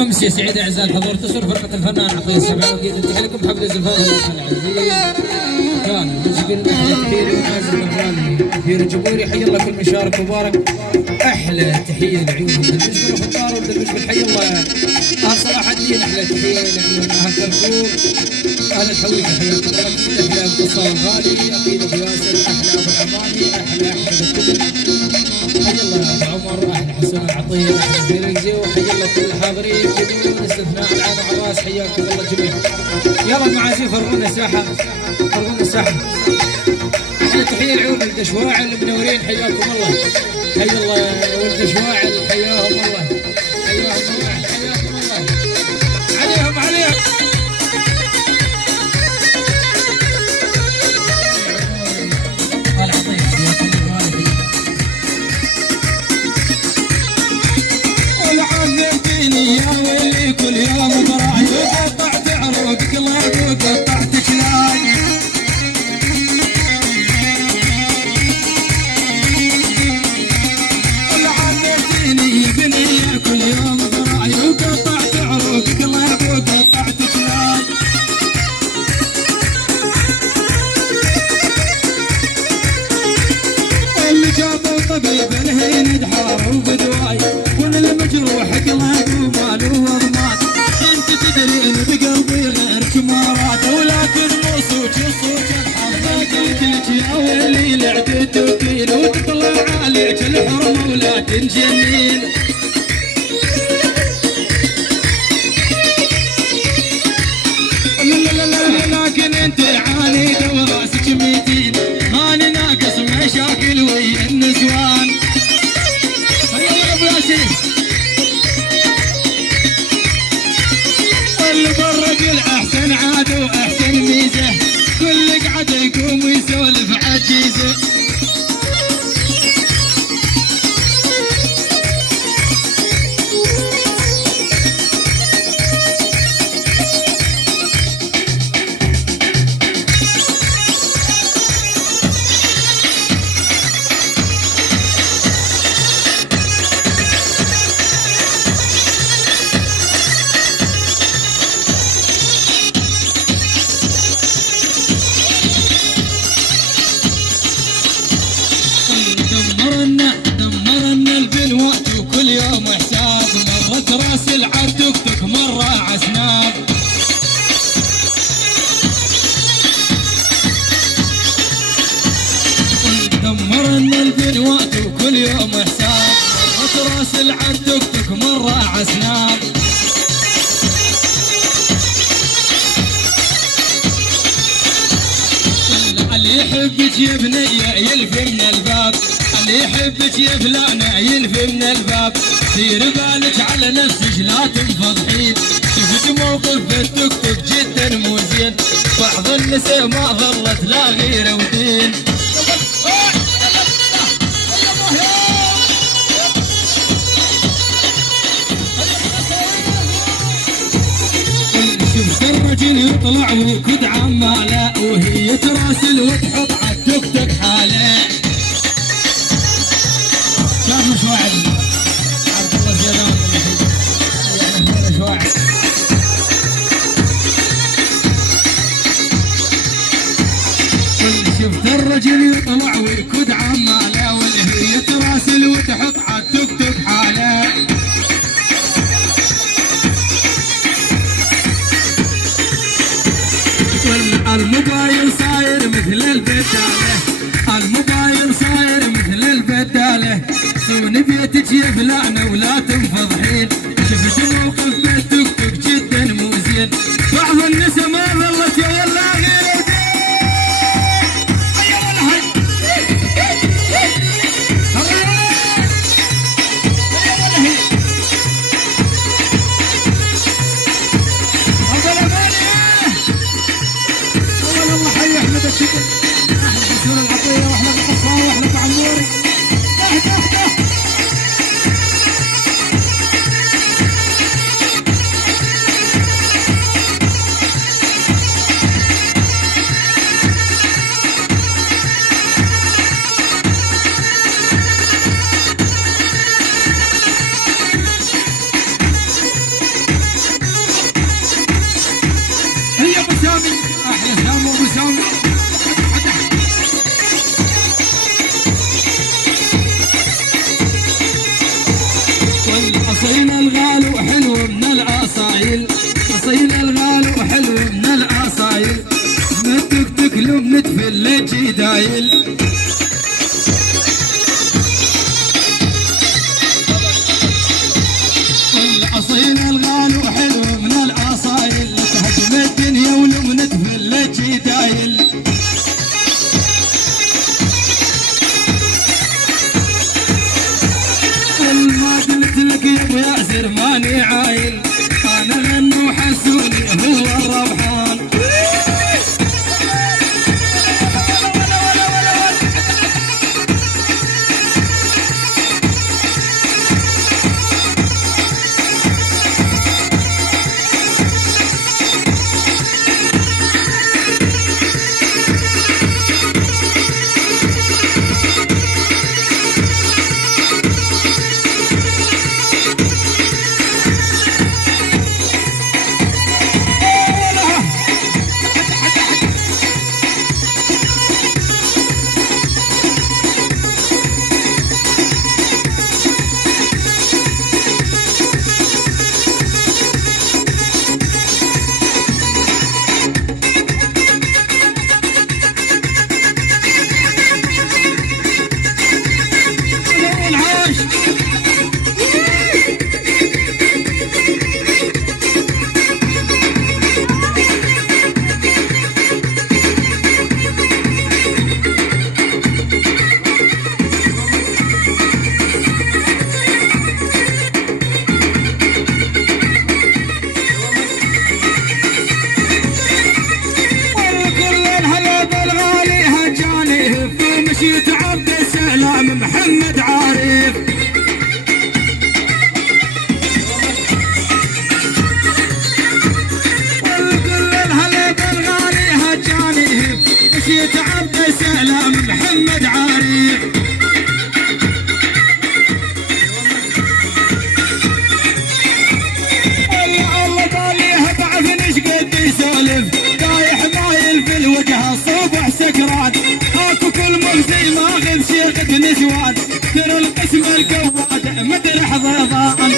امس يا سعيد اعزائي الحضور تصل فرقه الفنان عطيه السبعه واكيد تحيه لكم حفل الزفاف الاخ العزيز كان موسيقى احلى تحيه ونازل الغالي في الجمهور حي الله كل مشارك مبارك احلى تحيه لعيون بالنسبه للفطار وبالنسبه حي الله اهل صلاح الدين احلى تحيه لعيون اهل كركوك اهل الحويكه حياكم الله احلى اتصال غالي اكيد ابو ياسر احلى ابو العماني احلى احمد الكبر حي الله يا ابو عمر احلى حسن العطيه احلى فيرنزي وحي الله كل الحاضرين بدون استثناء العين وعراس حياكم الله جميعا. يلا المعازيم فرغونا الساحه فرغونا الساحه احلى تحيه لعيون ولد شواعل المنورين حياكم الله حي الله ولد شواعل حياهم الله حياهم الله حياكم الله عليهم عليهم يا ويلي كل يوم براي وقطعت عروق قلب وقطعت كلاي علمتيني بني كل يوم براي وقطعت عروق قلب وقطعت كلاي اللي جابوا طبيب الهين دحار وبدواي كل المجروح قلب وماله وضمان انت تدري ان بقلبي غير كمارات ولكن مو صوت الحظ قلت لك يا ويلي لعبت وكيل وتطلع عليك الحرمه ولا تنجنين لكن انت عانيد وراسك ميتين ماني ناقص مشاكل ويا النسوان يا ابو ياسين اللي بالرجل احسن عاده واحسن ميزه كل قعده يقوم ويسولف عجيزه دمرنا البنوات وكل يوم حساب مرت راس العدوكتك مرة عسناب دمرنا البنوات وكل يوم حساب مرت راس العدوكتك مرة عسناب اللي يحبك يا بنية يلفي من الباب اللي يحبك يا فلانة يلفي من الباب دير بالك على نفسك لا تنفضحين شفت موقف في التوك توك جدا مو زين بعض النساء ما ظلت لا غيره ودين شفت الرجل يطلع ويكد عماله وهي تراسل وتحط عالتوك توك حاله شافوا شواعد عبد الله زيدان يعني شواعد شفت الرجل يطلع ويكد عماله وهي تراسل وتحط عالتوك توك حاله الموبايل صاير مثل البداله الموبايل صاير مثل البداله صون بيتك يا فلانه ولا تنفضحين شفت موقف بالتوك توك جدا مو زين بعض النساء ما ظلت يا يلا غير يسولف طايح مايل في الوجه الصبح سكران اكو كل مغزي ماخذ شيخة نسوان ترى القسم الكواد مدرح ضيضان